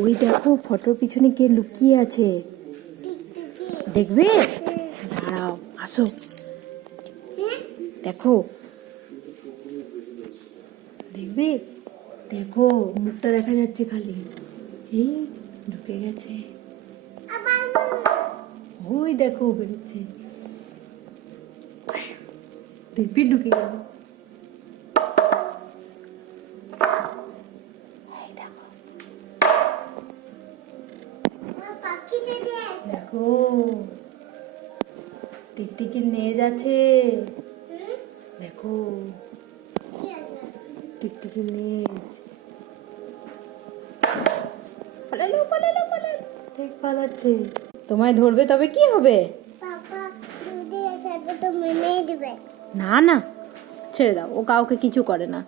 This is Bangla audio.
ওই দেখো ফটোর পিছনে কে লুকিয়ে আছে, দেখবে? দাঁড়াও, আসো, দেখো, দেখবে? দেখো মুখটা দেখা যাচ্ছে খালি। এই ঢুকে গেছে, ওই দেখো বেরোচ্ছে, দেখবি ঢুকে গেল। দেখো টিকটিকির লেজ আছে, দেখো টিকটিকির লেজ। পালালো পালালো পালালো, দেখ পালাচ্ছে। তোমায় ধরবে তবে কি হবে? না না, ছেড়ে দাও, ও কাউকে কিছু করে না।